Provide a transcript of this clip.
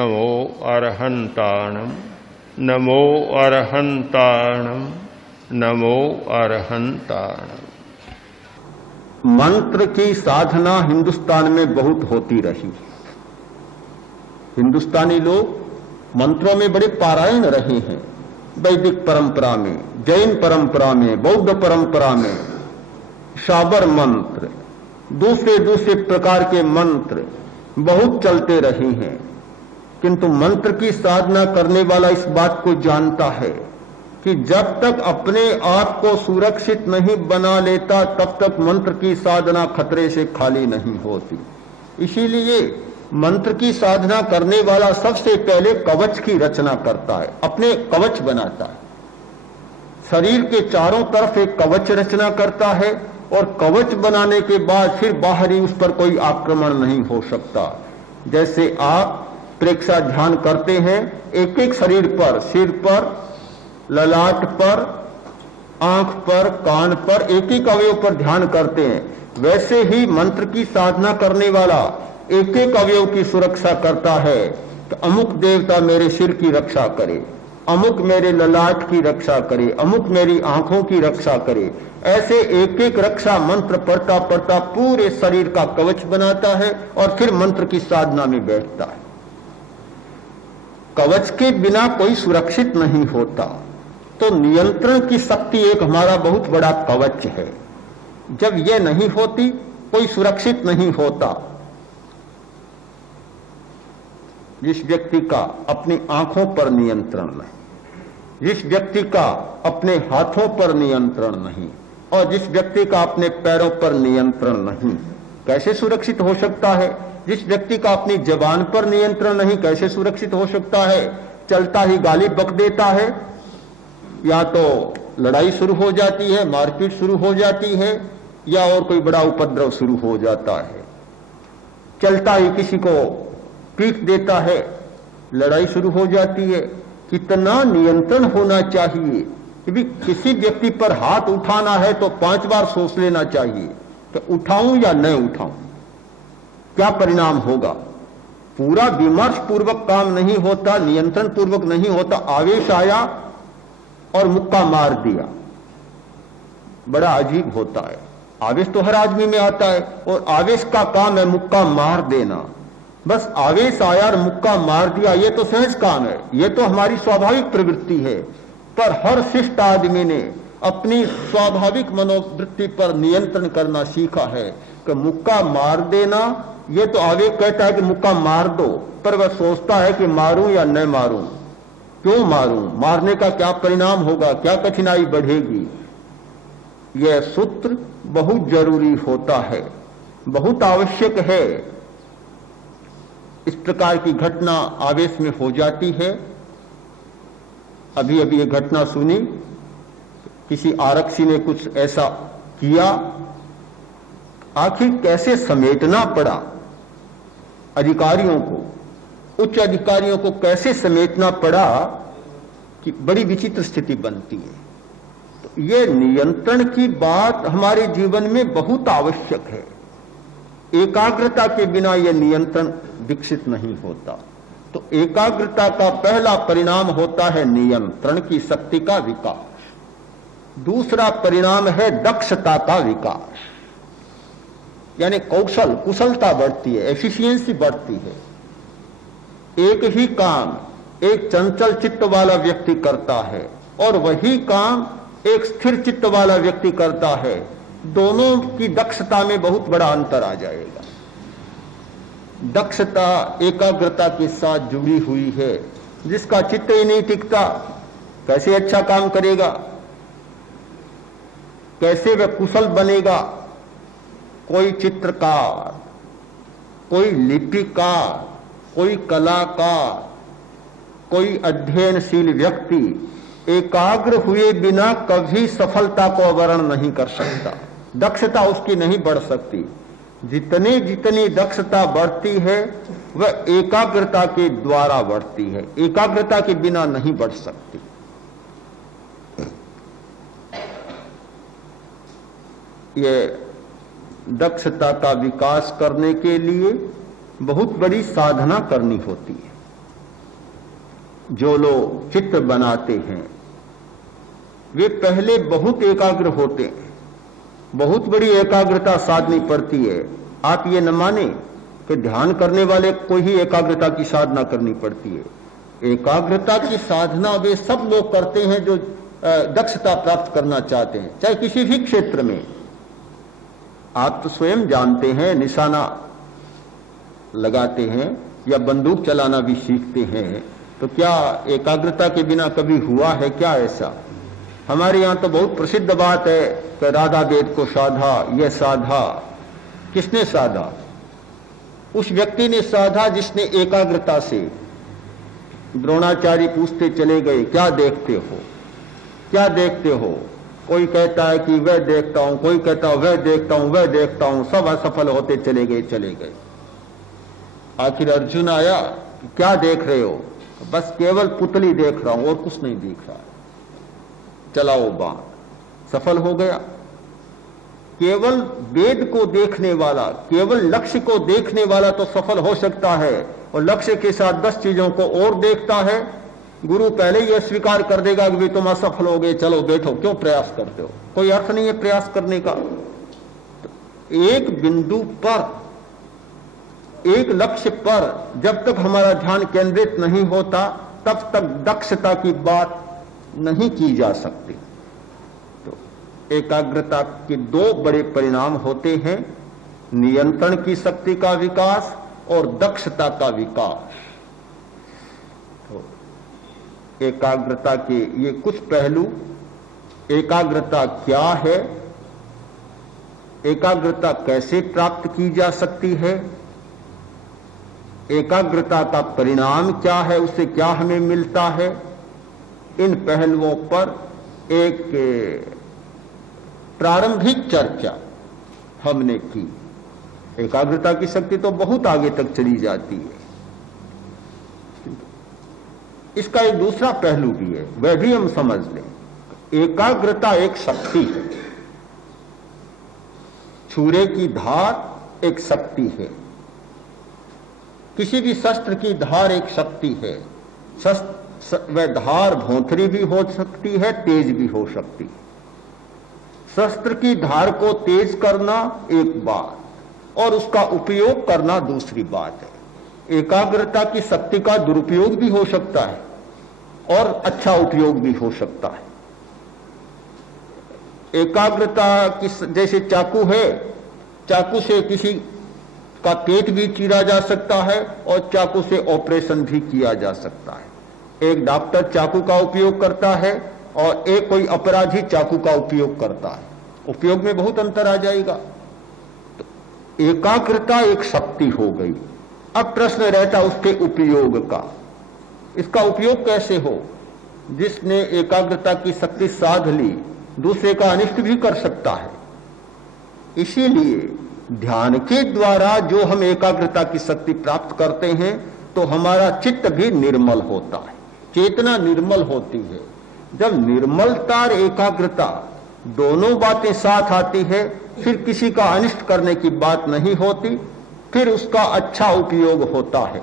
नमो अरहंताणम नमो अरहंताणम नमो अरहंताणम। मंत्र की साधना हिंदुस्तान में बहुत होती रही। हिंदुस्तानी लोग मंत्रों में बड़े पारायण रहे हैं। वैदिक परंपरा में, जैन परंपरा में, बौद्ध परंपरा में शाबर मंत्र, दूसरे दूसरे प्रकार के मंत्र बहुत चलते रहे हैं। किंतु मंत्र की साधना करने वाला इस बात को जानता है कि जब तक अपने आप को सुरक्षित नहीं बना लेता तब तक मंत्र की साधना खतरे से खाली नहीं होती। इसीलिए मंत्र की साधना करने वाला सबसे पहले कवच की रचना करता है, अपने कवच बनाता है। शरीर के चारों तरफ एक कवच रचना करता है और कवच बनाने के बाद फिर बाहरी उस पर कोई आक्रमण नहीं हो सकता। जैसे आप प्रेक्षा ध्यान करते हैं, एक एक शरीर पर, सिर पर, ललाट पर, आंख पर, कान पर, एक एक अवयव पर ध्यान करते हैं, वैसे ही मंत्र की साधना करने वाला एक एक अवयव की सुरक्षा करता है। तो अमुक देवता मेरे सिर की रक्षा करे, अमुक मेरे ललाट की रक्षा करे, अमुक मेरी आंखों की रक्षा करे। ऐसे एक एक रक्षा मंत्र पढ़ता पढ़ता पूरे शरीर का कवच बनाता है और फिर मंत्र की साधना में बैठता है। कवच के बिना कोई सुरक्षित नहीं होता। तो नियंत्रण की शक्ति एक हमारा बहुत बड़ा कवच है। जब यह नहीं होती कोई सुरक्षित नहीं होता। जिस व्यक्ति का अपनी आंखों पर नियंत्रण नहीं, जिस व्यक्ति का अपने हाथों पर नियंत्रण नहीं और जिस व्यक्ति का अपने पैरों पर नियंत्रण नहीं, कैसे सुरक्षित हो सकता है? जिस व्यक्ति का अपनी जबान पर नियंत्रण नहीं, कैसे सुरक्षित हो सकता है? चलता ही गाली बक देता है, या तो लड़ाई शुरू हो जाती है, मारपीट शुरू हो जाती है, या और कोई बड़ा उपद्रव शुरू हो जाता है। चलता ही किसी को पीट देता है, लड़ाई शुरू हो जाती है। कितना नियंत्रण होना चाहिए कि भी किसी व्यक्ति पर हाथ उठाना है तो 5 बार सोच लेना चाहिए कि उठाऊं या न उठाऊं, क्या परिणाम होगा। पूरा विमर्श पूर्वक काम नहीं होता, नियंत्रण पूर्वक नहीं होता। आवेश आया और मुक्का मार दिया, बड़ा अजीब होता है। आवेश तो हर आदमी में आता है और आवेश का काम है मुक्का मार देना। बस आवेश आया और मुक्का मार दिया, ये तो सहज काम है, ये तो हमारी स्वाभाविक प्रवृत्ति है। पर हर शिष्ट आदमी ने अपनी स्वाभाविक मनोवृत्ति पर नियंत्रण करना सीखा है कि मुक्का मार देना, ये तो आवेश कहता है कि मुक्का मार दो, पर वह सोचता है कि मारूं या न मारूं, क्यों मारूं, मारने का क्या परिणाम होगा, क्या कठिनाई बढ़ेगी। यह सूत्र बहुत जरूरी होता है, बहुत आवश्यक है। इस प्रकार की घटना आवेश में हो जाती है। अभी अभी ये घटना सुनी, किसी आरक्षी ने कुछ ऐसा किया, आखिर कैसे समेटना पड़ा अधिकारियों को, उच्च अधिकारियों को कैसे समेटना पड़ा कि बड़ी विचित्र स्थिति बनती है। तो ये नियंत्रण की बात हमारे जीवन में बहुत आवश्यक है। एकाग्रता के बिना यह नियंत्रण विकसित नहीं होता। तो एकाग्रता का पहला परिणाम होता है नियंत्रण की शक्ति का विकास। दूसरा परिणाम है दक्षता का विकास, यानी कौशल, कुशलता बढ़ती है, एफिशिएंसी बढ़ती है। एक ही काम एक चंचल चित्त वाला व्यक्ति करता है और वही काम एक स्थिर चित्त वाला व्यक्ति करता है। दोनों की दक्षता में बहुत बड़ा अंतर आ जाएगा। दक्षता एकाग्रता के साथ जुड़ी हुई है। जिसका चित्त ही नहीं टिकता, कैसे अच्छा काम करेगा, कैसे वह कुशल बनेगा। कोई चित्रकार, कोई लिपिकार, कोई कलाकार, कोई अध्ययनशील व्यक्ति एकाग्र हुए बिना कभी सफलता को अवर्ण नहीं कर सकता। दक्षता उसकी नहीं बढ़ सकती। जितनी जितनी दक्षता बढ़ती है वह एकाग्रता के द्वारा बढ़ती है, एकाग्रता के बिना नहीं बढ़ सकती। ये दक्षता का विकास करने के लिए बहुत बड़ी साधना करनी होती है। जो लोग चित्र बनाते हैं वे पहले बहुत एकाग्र होते हैं, बहुत बड़ी एकाग्रता साधनी पड़ती है। आप ये न माने कि ध्यान करने वाले को ही एकाग्रता की साधना करनी पड़ती है। एकाग्रता की साधना वे सब लोग करते हैं जो दक्षता प्राप्त करना चाहते हैं, चाहे किसी भी क्षेत्र में। आप तो स्वयं जानते हैं, निशाना लगाते हैं या बंदूक चलाना भी सीखते हैं, तो क्या एकाग्रता के बिना कभी हुआ है क्या ऐसा? हमारे यहाँ तो बहुत प्रसिद्ध बात है कि राधा वेद को साधा, यह साधा। किसने साधा? उस व्यक्ति ने साधा जिसने एकाग्रता से। द्रोणाचार्य पूछते चले गए, क्या देखते हो, क्या देखते हो? कोई कहता है कि वह देखता हूं, कोई कहता है वह देखता हूं, वह देखता हूं। सब असफल होते चले गए। आखिर अर्जुन आया, क्या देख रहे हो? बस केवल पुतली देख रहा हूं और कुछ नहीं दिख रहा। चलाओ बाण। सफल हो गया। केवल वेद को देखने वाला, केवल लक्ष्य को देखने वाला तो सफल हो सकता है, और लक्ष्य के साथ 10 चीजों को और देखता है, गुरु पहले यह स्वीकार कर देगा कि तुम असफल हो गए, चलो बैठो, क्यों प्रयास करते हो? कोई अर्थ नहीं है प्रयास करने का। तो एक बिंदु पर, एक लक्ष्य पर जब तक हमारा ध्यान केंद्रित नहीं होता तब तक दक्षता की बात नहीं की जा सकती। तो एकाग्रता के 2 बड़े परिणाम होते हैं, नियंत्रण की शक्ति का विकास और दक्षता का विकास। तो एकाग्रता के ये कुछ पहलू। एकाग्रता क्या है, एकाग्रता कैसे प्राप्त की जा सकती है, एकाग्रता का परिणाम क्या है, उससे क्या हमें मिलता है, इन पहलुओं पर एक प्रारंभिक चर्चा हमने की। एकाग्रता की शक्ति तो बहुत आगे तक चली जाती है। इसका एक दूसरा पहलू भी है, वह भी हम समझ लें। एकाग्रता एक शक्ति है, छुरे की धार एक शक्ति है, किसी भी शस्त्र की धार एक शक्ति है। वह धार भोंथरी भी हो सकती है, तेज भी हो सकती है। शस्त्र की धार को तेज करना एक बात और उसका उपयोग करना दूसरी बात है। एकाग्रता की शक्ति का दुरुपयोग भी हो सकता है और अच्छा उपयोग भी हो सकता है। एकाग्रता की जैसे चाकू है, चाकू से किसी का पेट भी चीरा जा सकता है और चाकू से ऑपरेशन भी किया जा सकता है। एक डॉक्टर चाकू का उपयोग करता है और एक कोई अपराधी चाकू का उपयोग करता है, उपयोग में बहुत अंतर आ जाएगा। तो एकाग्रता एक शक्ति हो गई। अब प्रश्न रहता उसके उपयोग का। इसका उपयोग कैसे हो? जिसने एकाग्रता की शक्ति साध ली दूसरे का अनिष्ट भी कर सकता है। इसीलिए ध्यान के द्वारा जो हम एकाग्रता की शक्ति प्राप्त करते हैं तो हमारा चित्त भी निर्मल होता है, चेतना निर्मल होती है। जब निर्मलता और एकाग्रता दोनों बातें साथ आती है फिर किसी का अनिष्ट करने की बात नहीं होती, फिर उसका अच्छा उपयोग होता है।